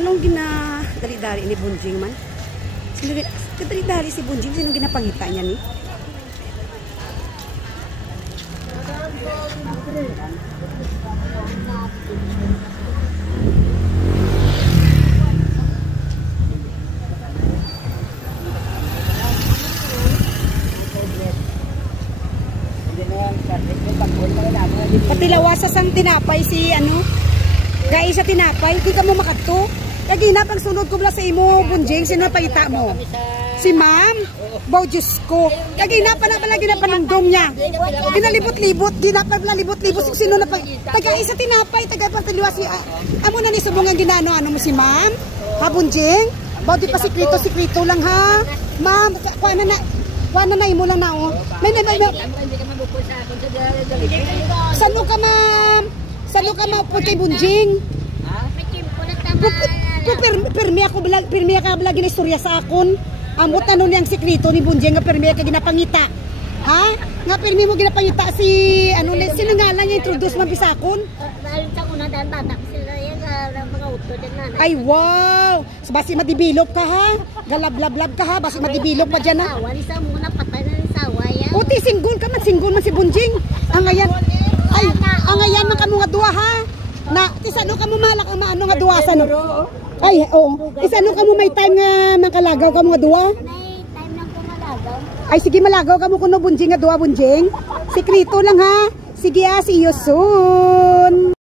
Anong ginadali-dali ni Bunjing man? Sino ginadali si Bunjing? Sino ginapangita niya ni? Pati lawasas ang tinapay si ano? Gai sa tinapay, di ka mo makadto. Kagina pag sunod ko bala sa imo Bunjing, sino pangita mo? Si Ma'am? Baw Diyos ko. Kagina pa na pala ginapanandom niya. Ginalibot-libot, ginapalibot-libot sino na pag taga isa tinapay, taga patiliwas si amo na ni subungan ginano ano mo si Ma'am? Ha Bunjing? Baw di pa sikrito lang ha. Ma'am, kuana na imo lang na oh. May Sano ka Ma'am? Sano ka mapod kay Bunjing? Permi ka bala ginistorya sa akon. Amot na nun yung sikrito ni Bunjing nga permi ka ginapangita. Ha? Nga permi mo ginapangita si ano sino nga lang introduce man sa akon? Ay wow! Basi madibilog ka ha? Galab-lab ka ha? Basi madibilog pa dyan ha? Uti single ka man, single man si Bunjing. Ang ayan man kamo nga duwa ha. Na isano kamo malak ang maano nga duwa sa no. Ay oo. Isano kamo may time nga nangkalagaw kamo nga duwa? Time lang ko malagaw. Ay sige malagaw kamo kuno Bunjing nga duwa Bunjing. Sikrito lang ha. Sige see you soon.